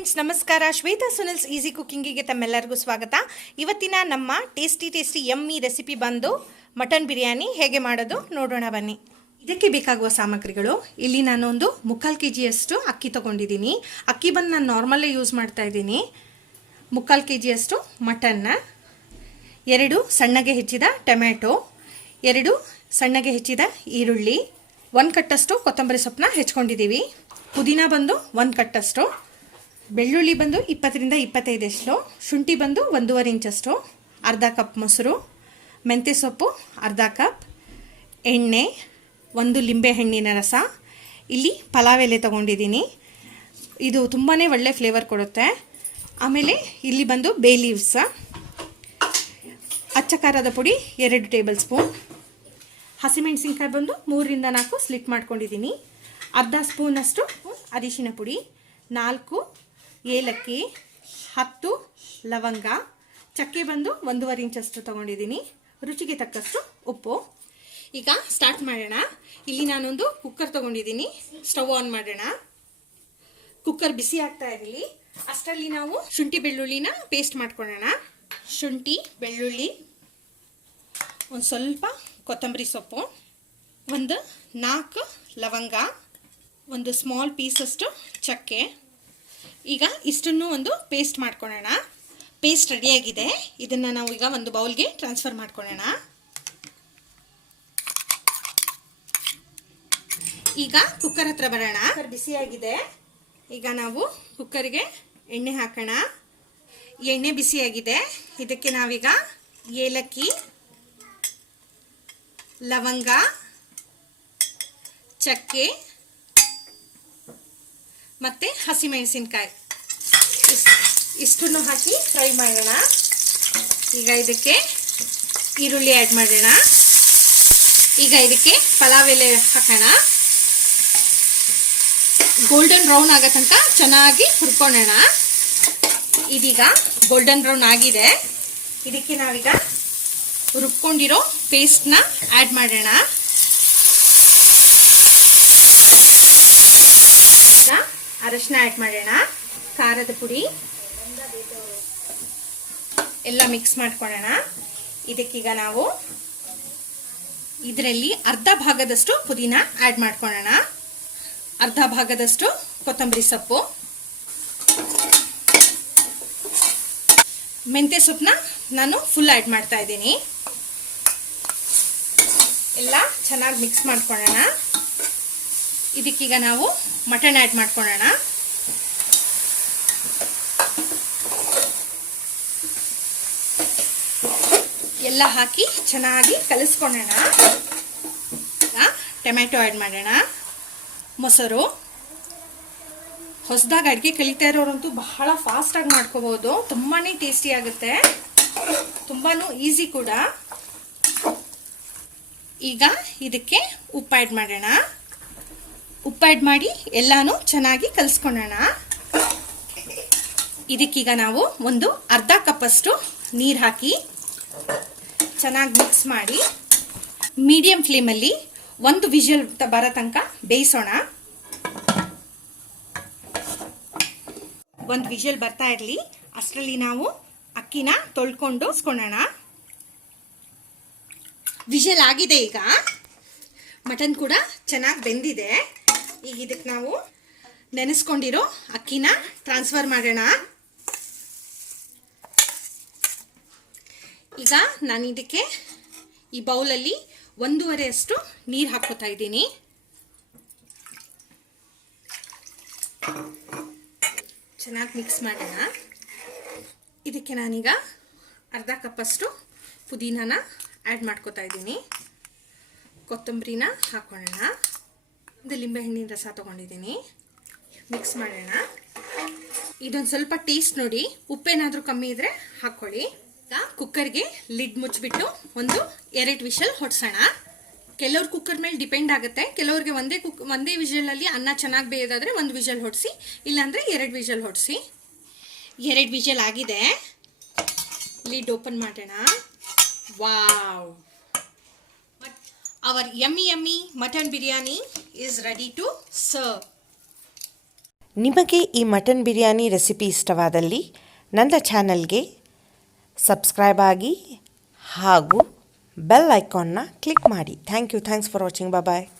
Friends, ನಮಸ್ಕಾರ. Shweta ಸುನಿಲ್ಸ್ easy ಕುಕ್ಕಿಂಗಿಗೆ ತಮ್ಮೆಲ್ಲರಿಗೂ ಸ್ವಾಗತ. ಇವತ್ತಿನ ನಮ್ಮ ಟೇಸ್ಟಿ ಯಮ್ಮಿ ರೆಸಿಪಿ ಬಂದು ಮಟನ್ ಬಿರಿಯಾನಿ ಹೇಗೆ ಮಾಡೋದು ನೋಡೋಣ ಬನ್ನಿ. ಇದಕ್ಕೆ ಬೇಕಾಗುವ ಸಾಮಗ್ರಿಗಳು, ಇಲ್ಲಿ ನಾನು ಒಂದು 3/4 kg ಅಕ್ಕಿ ತೊಗೊಂಡಿದ್ದೀನಿ. ಅಕ್ಕಿ ಬಂದು ನಾನು ನಾರ್ಮಲ್ಲೇ ಯೂಸ್ ಮಾಡ್ತಾ ಇದ್ದೀನಿ. 3/4 kg ಮಟನ್ನ, 2 ಸಣ್ಣಗೆ ಹೆಚ್ಚಿದ ಟೊಮೆಟೊ, 2 ಸಣ್ಣಗೆ ಹೆಚ್ಚಿದ ಈರುಳ್ಳಿ, 1 ಕಟ್ಟಷ್ಟು ಕೊತ್ತಂಬರಿ ಸೊಪ್ಪನ್ನ ಹೆಚ್ಕೊಂಡಿದ್ದೀವಿ. ಪುದೀನ ಬಂದು 1 ಕಟ್ಟಷ್ಟು, ಬೆಳ್ಳುಳ್ಳಿ ಬಂದು 20ರಿಂದ 25, ಶುಂಠಿ ಬಂದು 1.5 ಇಂಚಷ್ಟು, ಅರ್ಧ ಕಪ್ ಮೊಸರು, ಮೆಂತ್ಯ ಸೊಪ್ಪು ಅರ್ಧ ಕಪ್, ಎಣ್ಣೆ, 1 ಲಿಂಬೆ ಹಣ್ಣಿನ ರಸ, ಇಲ್ಲಿ ಪಲಾವ್ ಎಲೆ ತೊಗೊಂಡಿದ್ದೀನಿ. ಇದು ತುಂಬಾ ಒಳ್ಳೆ ಫ್ಲೇವರ್ ಕೊಡುತ್ತೆ. ಆಮೇಲೆ ಇಲ್ಲಿ ಬಂದು ಬೇ ಲೀವ್ಸ್, ಅಚ್ಚ ಖಾರದ ಪುಡಿ 2 ಟೇಬಲ್ ಸ್ಪೂನ್, ಹಸಿಮೆಣಸಿನ್ಕಾಯಿ ಬಂದು 3ರಿಂದ 4 ಸ್ಲಿಟ್ ಮಾಡ್ಕೊಂಡಿದ್ದೀನಿ, ಅರ್ಧ ಸ್ಪೂನಷ್ಟು ಅರಿಶಿನ ಪುಡಿ, 4 ಏಲಕ್ಕಿ, 10 ಲವಂಗ, ಚಕ್ಕೆ ಬಂದು 1.5 ಇಂಚಷ್ಟು ತೊಗೊಂಡಿದ್ದೀನಿ, ರುಚಿಗೆ ತಕ್ಕಷ್ಟು ಉಪ್ಪು. ಈಗ ಸ್ಟಾರ್ಟ್ ಮಾಡೋಣ. ಇಲ್ಲಿ ನಾನೊಂದು ಕುಕ್ಕರ್ ತೊಗೊಂಡಿದ್ದೀನಿ. ಸ್ಟವ್ ಆನ್ ಮಾಡೋಣ. ಕುಕ್ಕರ್ ಬಿಸಿ ಆಗ್ತಾ ಇರಲಿ. ಅಷ್ಟರಲ್ಲಿ ನಾವು ಶುಂಠಿ ಬೆಳ್ಳುಳ್ಳಿನ ಪೇಸ್ಟ್ ಮಾಡ್ಕೊಳ್ಳೋಣ. ಶುಂಠಿ ಬೆಳ್ಳುಳ್ಳಿ, ಒಂದು ಸ್ವಲ್ಪ ಕೊತ್ತಂಬರಿ ಸೊಪ್ಪು, 4 ಲವಂಗ, ಒಂದು ಸ್ಮಾಲ್ ಪೀಸಷ್ಟು ಚಕ್ಕೆ. ಈಗ ಇಷ್ಟನ್ನು ಒಂದು ಪೇಸ್ಟ್ ಮಾಡ್ಕೊಳ್ಳೋಣ. ಪೇಸ್ಟ್ ರೆಡಿಯಾಗಿದೆ. ಇದನ್ನು ನಾವು ಈಗ ಒಂದು ಬೌಲ್ಗೆ ಟ್ರಾನ್ಸ್ಫರ್ ಮಾಡ್ಕೊಳ್ಳೋಣ. ಈಗ ಕುಕ್ಕರ್ ಹತ್ರ ಬರೋಣ. ಕುಕ್ಕರ್ ಬಿಸಿಯಾಗಿದೆ. ಈಗ ನಾವು ಕುಕ್ಕರ್ಗೆ ಎಣ್ಣೆ ಹಾಕೋಣ. ಎಣ್ಣೆ ಬಿಸಿಯಾಗಿದೆ. ಇದಕ್ಕೆ ನಾವೀಗ ಏಲಕ್ಕಿ, ಲವಂಗ, ಚಕ್ಕೆ ಮತ್ತು ಹಸಿಮೆಣಸಿನ್ಕಾಯಿ ಇಷ್ಟನ್ನು ಹಾಕಿ ಫ್ರೈ ಮಾಡೋಣ. ಈಗ ಇದಕ್ಕೆ ಈರುಳ್ಳಿ ಆ್ಯಡ್ ಮಾಡೋಣ. ಈಗ ಇದಕ್ಕೆ ಪಲಾವ್ ಎಲೆ ಹಾಕೋಣ. ಗೋಲ್ಡನ್ ಬ್ರೌನ್ ಆಗೋ ತನಕ ಚೆನ್ನಾಗಿ ಹುರ್ಕೊಳ್ಳೋಣ. ಇದೀಗ ಗೋಲ್ಡನ್ ಬ್ರೌನ್ ಆಗಿದೆ. ಇದಕ್ಕೆ ನಾವೀಗ ರುಬ್ಕೊಂಡಿರೋ ಪೇಸ್ಟ್ನ ಆ್ಯಡ್ ಮಾಡೋಣ. ಅರಶಿನ ಆ್ಯಡ್ ಮಾಡೋಣ, ಖಾರದ ಪುಡಿ ಎಲ್ಲ ಮಿಕ್ಸ್ ಮಾಡ್ಕೊಳ್ಳೋಣ. ಇದಕ್ಕೀಗ ನಾವು ಇದರಲ್ಲಿ ಅರ್ಧ ಭಾಗದಷ್ಟು ಪುದೀನ ಆ್ಯಡ್ ಮಾಡ್ಕೊಳ್ಳೋಣ, ಅರ್ಧ ಭಾಗದಷ್ಟು ಕೊತ್ತಂಬರಿ ಸೊಪ್ಪು, ಮೆಂತ್ಯ ಸೊಪ್ಪನ್ನ ನಾನು ಫುಲ್ ಆ್ಯಡ್ ಮಾಡ್ತಾ ಇದ್ದೀನಿ. ಎಲ್ಲ ಚೆನ್ನಾಗಿ ಮಿಕ್ಸ್ ಮಾಡ್ಕೊಳ್ಳೋಣ. ಇದಕ್ಕೀಗ ನಾವು ಮಟನ್ ಆ್ಯಡ್ ಮಾಡ್ಕೊಳ್ಳೋಣ. ಎಲ್ಲ ಹಾಕಿ ಚೆನ್ನಾಗಿ ಕಲಿಸ್ಕೊಳ್ಳೋಣ. ಟೊಮೆಟೊ ಆ್ಯಡ್ ಮಾಡೋಣ, ಮೊಸರು. ಹೊಸದಾಗಿ ಅಡುಗೆ ಕಲಿತಾ ಇರೋರಂತೂ ಬಹಳ ಫಾಸ್ಟಾಗಿ ಮಾಡ್ಕೋಬೋದು. ತುಂಬಾ ಟೇಸ್ಟಿ ಆಗುತ್ತೆ, ತುಂಬಾ ಈಸಿ ಕೂಡ. ಈಗ ಇದಕ್ಕೆ ಉಪ್ಪು ಆ್ಯಡ್ ಮಾಡೋಣ. ಉಪ್ಪು ಆ್ಯಡ್ ಮಾಡಿ ಎಲ್ಲಾನು ಚೆನ್ನಾಗಿ ಕಲಿಸ್ಕೊಳ್ಳೋಣ. ಇದಕ್ಕೀಗ ನಾವು ಒಂದು ಅರ್ಧ ಕಪ್ಪಷ್ಟು ನೀರು ಹಾಕಿ ಚೆನ್ನಾಗಿ ಮಿಕ್ಸ್ ಮಾಡಿ ಮೀಡಿಯಂ ಫ್ಲೇಮಲ್ಲಿ 1 ವಿಷಲ್ ಬರೋ ತನಕ ಬೇಯಿಸೋಣ. 1 ವಿಷಲ್ ಬರ್ತಾ ಇರಲಿ. ಅಷ್ಟರಲ್ಲಿ ನಾವು ಅಕ್ಕಿನ ತೊಳ್ಕೊಂಡು ಇಸ್ಕೊಳ್ಳೋಣ. ವಿಷಲ್ ಆಗಿದೆ. ಈಗ ಮಟನ್ ಕೂಡ ಚೆನ್ನಾಗಿ ಬೆಂದಿದೆ. ಈಗ ಇದಕ್ಕೆ ನಾವು ನೆನೆಸ್ಕೊಂಡಿರೋ ಅಕ್ಕಿನ ಟ್ರಾನ್ಸ್ಫರ್ ಮಾಡೋಣ. ಈಗ ನಾನು ಇದಕ್ಕೆ ಈ ಬೌಲಲ್ಲಿ 1.5 ಅಷ್ಟು ನೀರು ಹಾಕೋತಾ ಇದ್ದೀನಿ. ಚೆನ್ನಾಗಿ ಮಿಕ್ಸ್ ಮಾಡೋಣ. ಇದಕ್ಕೆ ನಾನೀಗ ಅರ್ಧ ಕಪ್ಪಷ್ಟು ಪುದೀನಾನ ಆ್ಯಡ್ ಮಾಡ್ಕೋತಾ ಇದ್ದೀನಿ. ಕೊತ್ತಂಬರಿನ ಹಾಕೊಳ್ಳೋಣ. ಒಂದು ಲಿಂಬೆ ಹಣ್ಣಿನ ರಸ ತೊಗೊಂಡಿದ್ದೀನಿ. ಮಿಕ್ಸ್ ಮಾಡೋಣ. ಇದೊಂದು ಸ್ವಲ್ಪ ಟೇಸ್ಟ್ ನೋಡಿ, ಉಪ್ಪೇನಾದರೂ ಕಮ್ಮಿ ಇದ್ದರೆ ಹಾಕ್ಕೊಳ್ಳಿ. ಈಗ ಕುಕ್ಕರ್ಗೆ ಲಿಡ್ ಮುಚ್ಚಿಬಿಟ್ಟು 2 ವಿಷಲ್ ಹೊಡ್ಸೋಣ. ಕೆಲವ್ರ ಕುಕ್ಕರ್ ಮೇಲೆ ಡಿಪೆಂಡ್ ಆಗುತ್ತೆ. ಕೆಲವ್ರಿಗೆ ಒಂದೇ ವಿಷಲಲ್ಲಿ ಅನ್ನ ಚೆನ್ನಾಗಿ ಬೇಯೋದಾದರೆ 1 ವಿಷಲ್ ಹೊಡಿಸಿ, ಇಲ್ಲಾಂದರೆ 2 ವಿಷಲ್ ಹೊಡಿಸಿ. 2 ವಿಷಲ್ ಆಗಿದೆ. ಲಿಡ್ ಓಪನ್ ಮಾಡೋಣ. Wow! Our yummy mutton biryani is ready to serve. ನಿಮಗೆ ಈ ಮಟನ್ ಬಿರಿಯಾನಿ ರೆಸಿಪಿ ಇಷ್ಟವಾದಲ್ಲಿ ನನ್ನ ಚಾನಲ್ಗೆ ಸಬ್ಸ್ಕ್ರೈಬ್ ಆಗಿ ಹಾಗೂ ಬೆಲ್ ಐಕಾನ್ನ ಕ್ಲಿಕ್ ಮಾಡಿ. Thanks for watching. ಬಾಯ್.